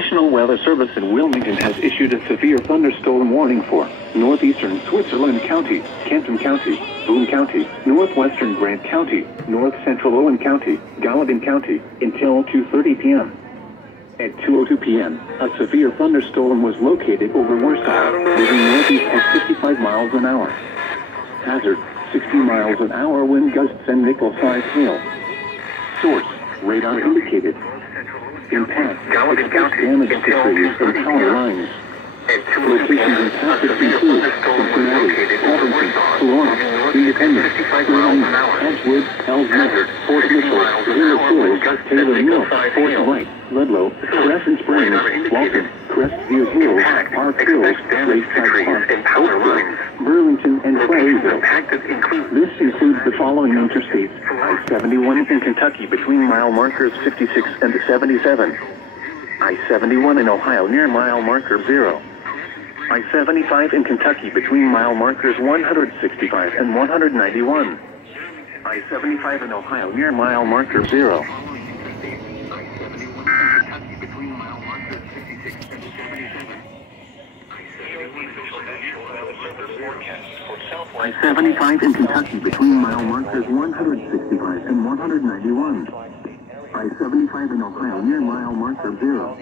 National Weather Service in Wilmington has issued a severe thunderstorm warning for northeastern Switzerland County, Canton County, Boone County, northwestern Grant County, north central Owen County, Gallatin County, until 2:30 p.m. At 2:02 p.m., a severe thunderstorm was located over Warsaw, moving northeast at 55 miles an hour. Hazard, 60 miles an hour wind gusts and nickel-sized hail. Source, radar indicated. Impact, expect damage to trees and power lines. Locations impacted include Cincinnati, Providence, Florence, Independence, Sterling, Edgewood, Ellsworth, Fort Mitchell, Taylor Hills, Taylor Mill, Fort White, Ludlow, Crescent Springs, Walton, Crestview Hills, Park Hills, Lakeside Park, Oakville, Burlington, and Claryville. This includes the following interstates: I-71 in Kentucky between mile markers 56 and 77. I-71 in Ohio near mile marker 0. I-75 in Kentucky between mile markers 165 and 191. I-75 in Ohio near mile marker 0. I-75 in Kentucky between mile markers 165 and 191. I-75 in Ohio near mile marker 0.